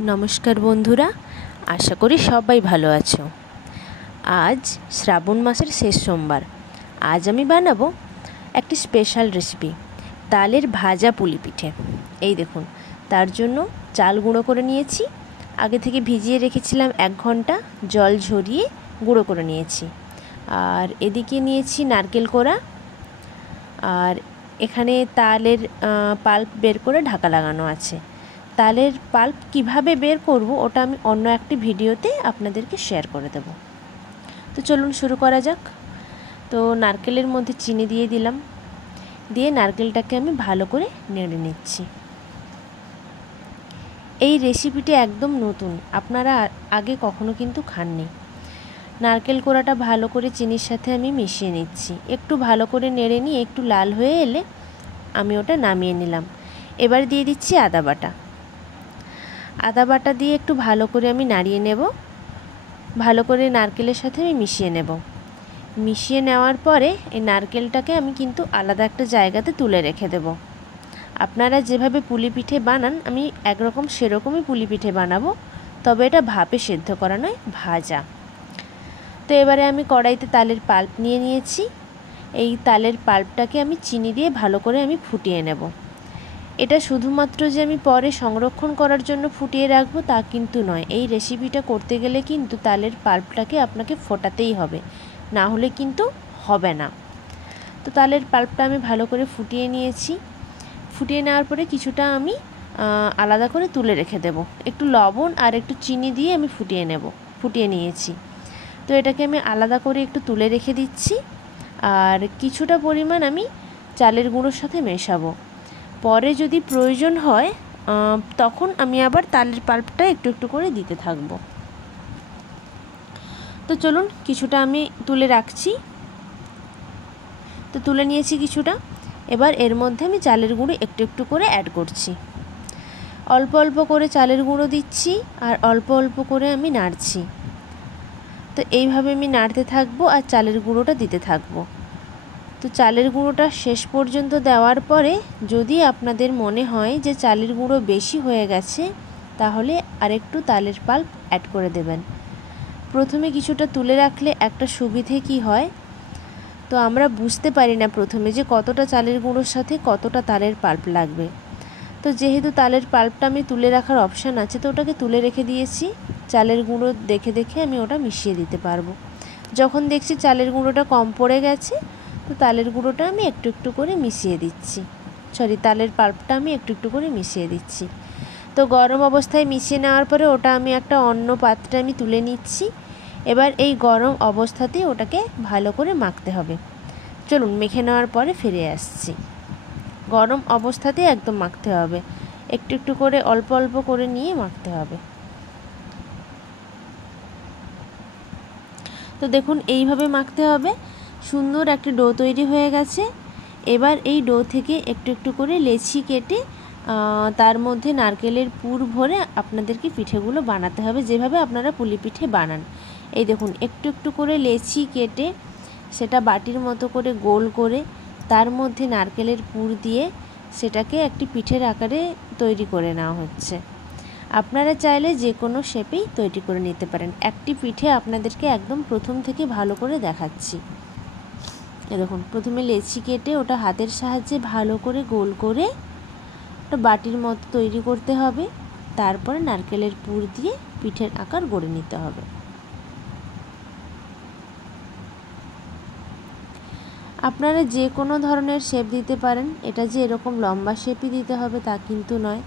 नमस्कार बंधुरा आशा करी सबाई भालो आछो। आज श्रावण मासेर शेष सोमवार। आज आमी बानाबो एकटी स्पेशल रेसिपि तालेर भाजा पुली पिठे। এই দেখুন তার জন্য চাল গুঁড়ো করে নিয়েছি। আগে থেকে ভিজিয়ে রেখেছিলাম 1 ঘন্টা, জল ঝরিয়ে গুঁড়ো করে নিয়েছি। আর এদিকে নিয়েছি নারকেল কোড়া, আর এখানে তালের পাল্প বের করে ঢাকা লাগানো আছে। তালের পাল্প কিভাবে বের করব ওটা আমি অন্য একটি ভিডিওতে আপনাদেরকে শেয়ার করে দেব। তো চলুন শুরু করা যাক। তো নারকেলের মধ্যে চিনি দিয়ে দিলাম, দিয়ে নারকেলটাকে আমি ভালো করে নেড়ে নিচ্ছি। এই রেসিপিটি একদম নতুন, আপনারা আগে কখনো কিন্তু খাননি। নারকেল কোড়াটা ভালো করে চিনির সাথে আমি মিশিয়ে নিচ্ছি। একটু ভালো করে নেড়ে নিয়ে একটু লাল হয়ে এলে আমি ওটা নামিয়ে নিলাম। এবার দিয়ে দিচ্ছি আদা বাটা। আদা বাটা দিয়ে একটু ভালো করে আমি নাড়িয়ে নেব। ভালো করে নারকেলের সাথে আমি মিশিয়ে নেব। মিশিয়ে নেওয়ার পরে এই নারকেলটাকে আমি কিন্তু আলাদা একটা জায়গাতে তুলে রেখে দেব। আপনারা যেভাবে পুলি পিঠে বানান আমি একরকম সেরকমই পুলি পিঠে বানাবো, তবে এটা ভাপে সেদ্ধ করা নয়, ভাজা। তো এবারে আমি কড়াইতে তালের পাল্প নিয়ে নিয়েছি। এই তালের পাল্পটাকে আমি চিনি দিয়ে ভালো করে আমি ফুটিয়ে নেব। এটা শুধুমাত্র যে আমি পরে সংরক্ষণ করার জন্য ফুটিয়ে রাখবো তা কিন্তু নয়। এই রেসিপিটা করতে গেলে কিন্তু তালের পাল্পটাকে আপনাকে ফোটাতেই হবে, না হলে কিন্তু হবে না। তো তালের পাল্পটা আমি ভালো করে ফুটিয়ে নিয়েছি। ফুটিয়ে নেওয়ার পরে কিছুটা আমি আলাদা করে তুলে রেখে দেব। একটু লবণ আর একটু চিনি দিয়ে আমি ফুটিয়ে নিয়েছি। তো এটাকে আমি আলাদা করে একটু তুলে রেখে দিচ্ছি। আর কিছুটা পরিমাণ আমি চালের গুঁড়োর সাথে মেশাবো। পরে যদি প্রয়োজন হয় তখন আমি আবার তালের পাল্পটা একটু একটু করে দিতে থাকবো। তো চলুন কিছুটা আমি তুলে রাখছি। তো তুলে নিয়েছি কিছুটা। এবার এর মধ্যে আমি চালের গুঁড়ো একটু একটু করে অ্যাড করছি। অল্প অল্প করে চালের গুঁড়ো দিচ্ছি আর অল্প অল্প করে আমি নাড়ছি। তো এইভাবে আমি নাড়তে থাকবো আর চালের গুঁড়োটা দিতে থাকবো। তো চালের গুঁড়োটা শেষ পর্যন্ত দেওয়ার পরে যদি আপনাদের মনে হয় যে চালের গুঁড়ো বেশি হয়ে গেছে তাহলে আরেকটু তালের পাল্প অ্যাড করে দেবেন। প্রথমে কিছুটা তুলে রাখলে একটা সুবিধে কি হয়, তো আমরা বুঝতে পারি না প্রথমে যে কতটা চালের গুঁড়োর সাথে কতটা তালের পাল্প লাগবে। তো যেহেতু তালের পাল্পটা আমি তুলে রাখার অপশান আছে, তো ওটাকে তুলে রেখে দিয়েছি। চালের গুঁড়ো দেখে দেখে আমি ওটা মিশিয়ে দিতে পারবো। যখন দেখছি চালের গুঁড়োটা কম পড়ে গেছে, তো তালের গুঁড়োটা আমি একটু একটু করে মিশিয়ে দিচ্ছি। তালের পাল্পটা আমি একটু একটু করে মিশিয়ে দিচ্ছি। তো গরম অবস্থায় মিশিয়ে নেওয়ার পরে ওটা আমি একটা অন্য পাত্রে আমি তুলে নিচ্ছি। এবার এই গরম অবস্থাতেই ওটাকে ভালো করে মাখতে হবে। চলুন মেখে নেওয়ার পরে ফিরে আসছি। গরম অবস্থাতেই একদম মাখতে হবে, একটু একটু করে অল্প অল্প করে নিয়ে মাখতে হবে। তো দেখুন এইভাবে মাখতে হবে। সুন্দর একটা ডো তৈরি হয়ে গেছে। এবার এই ডো থেকে একটু একটু করে লেচি কেটে তার মধ্যে নারকেলের পুর ভরে আপনাদেরকে পিঠেগুলো বানাতে হবে, যেভাবে আপনারা পুলি পিঠে বানান। এই দেখুন একটু একটু করে লেচি কেটে সেটা বাটির মতো করে গোল করে তার মধ্যে নারকেলের পুর দিয়ে সেটাকে একটি পিঠের আকারে তৈরি করে নেওয়া হচ্ছে। আপনারা চাইলে যে কোনো শেপেই তৈরি করে নিতে পারেন। একটি পিঠে আপনাদেরকে একদম প্রথম থেকে ভালো করে দেখাচ্ছি। দেখুন প্রথমে লেচি কেটে ওটা হাতের সাহায্যে ভালো করে গোল করে ওটা বাটির মতো তৈরি করতে হবে। তারপরে নারকেলের পুর দিয়ে পিঠের আকার গড়ে নিতে হবে। আপনারা যে কোনো ধরনের শেপ দিতে পারেন। এটা যে এরকম লম্বা শেপই দিতে হবে তা কিন্তু নয়।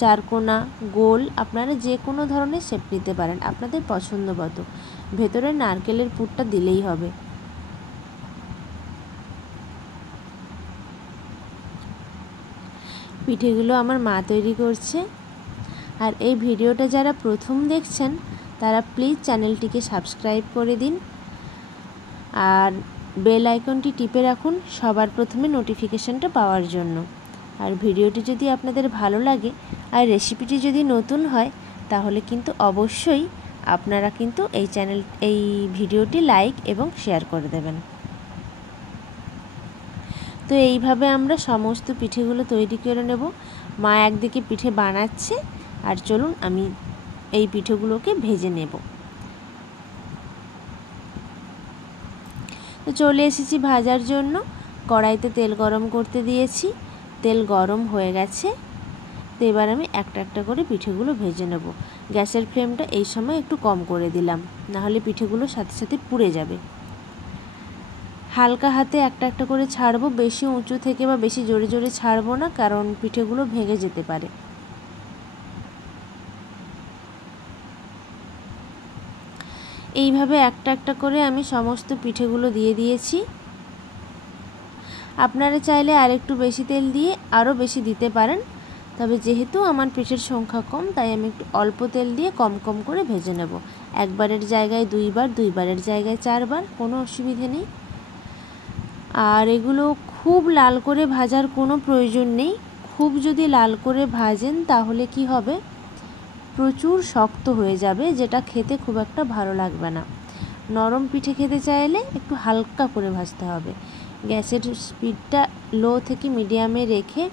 চারকোনা, গোল, আপনারা যে কোনো ধরনের শেপ নিতে পারেন আপনাদের পছন্দ মতো। ভেতরে নারকেলের পুরটা দিলেই হবে। পিঠেগুলো আমার মা তৈরি করছে। আর এই ভিডিওটা যারা প্রথম দেখছেন তারা প্লিজ চ্যানেলটিকে সাবস্ক্রাইব করে দিন আর বেল আইকনটি টিপে রাখুন সবার প্রথমে নোটিফিকেশানটা পাওয়ার জন্য। আর ভিডিওটি যদি আপনাদের ভালো লাগে আর রেসিপিটি যদি নতুন হয় তাহলে কিন্তু অবশ্যই আপনারা কিন্তু এই ভিডিওটি লাইক এবং শেয়ার করে দেবেন। তো এইভাবে আমরা সমস্ত পিঠেগুলো তৈরি করে নেব। মা একদিকে পিঠে বানাচ্ছে আর চলুন আমি এই পিঠেগুলোকে ভেজে নেব। তো চলে এসেছি ভাজার জন্য। কড়াইতে তেল গরম করতে দিয়েছি, তেল গরম হয়ে গেছে। তো এবার আমি একটা একটা করে পিঠেগুলো ভেজে নেব। গ্যাসের ফ্লেমটা এই সময় একটু কম করে দিলাম, নাহলে পিঠেগুলো সাথে সাথে পুড়ে যাবে। হালকা হাতে একটা একটা করে ছাড়বো, বেশি উঁচু থেকে বা বেশি জোরে জোরে ছাড়বো না, কারণ পিঠেগুলো ভেঙে যেতে পারে। এইভাবে একটা একটা করে আমি সমস্ত পিঠেগুলো দিয়ে দিয়েছি। আপনারা চাইলে আরেকটু বেশি তেল দিয়ে আরও বেশি দিতে পারেন, তবে যেহেতু আমার পিঠের সংখ্যা কম, তাই আমি একটু অল্প তেল দিয়ে কম কম করে ভেজে নেব। একবারের জায়গায় দুইবার, দুইবারের জায়গায় চারবার, কোনো অসুবিধে নেই। আর এগুলো খুব লাল করে ভাজার কোনো প্রয়োজন নেই। খুব যদি লাল করে ভাজেন তাহলে কি হবে, প্রচুর শক্ত হয়ে যাবে, যেটা খেতে খুব একটা ভালো লাগবে না। নরম পিঠে খেতে চাইলে একটু হালকা করে ভাজতে হবে। গ্যাসের স্পিডটা লো থেকে মিডিয়ামে রেখে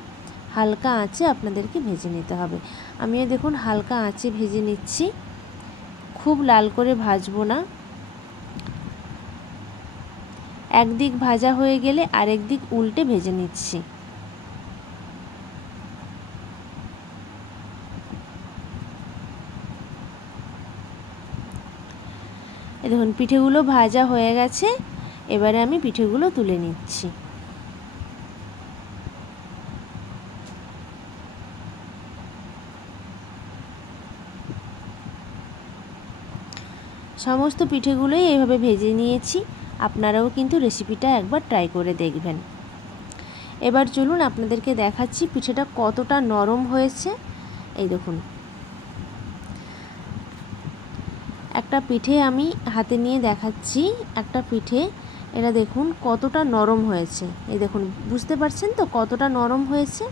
হালকা আঁচে আপনাদেরকে ভেজে নিতে হবে। আমিও দেখুন হালকা আঁচে ভেজে নিচ্ছি, খুব লাল করে ভাজবো না। একদিক ভাজা হয়ে গেলে আরেক দিক উল্টে ভেজে নিচ্ছি। দেখুন পিঠেগুলো ভাজা হয়ে গেছে, এবারে আমি পিঠেগুলো তুলে নিচ্ছি। সমস্ত পিঠেগুলোই এইভাবে ভেজে নিয়েছি। আপনারাও কিন্তু রেসিপিটা একবার ট্রাই করে দেখবেন। এবার চলুন আপনাদেরকে দেখাচ্ছি পিঠেটা কতটা নরম হয়েছে। এই দেখুন, একটা পিঠে আমি হাতে নিয়ে দেখাচ্ছি। একটা পিঠে, এটা দেখুন কতটা নরম হয়েছে। এই দেখুন, বুঝতে পারছেন তো কতটা নরম হয়েছে।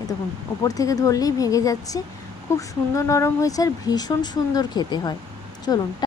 এই দেখুন, ওপর থেকে ধরলেই ভেঙে যাচ্ছে। খুব সুন্দর নরম হয়েছে আর ভীষণ সুন্দর খেতে হয়। চলুন।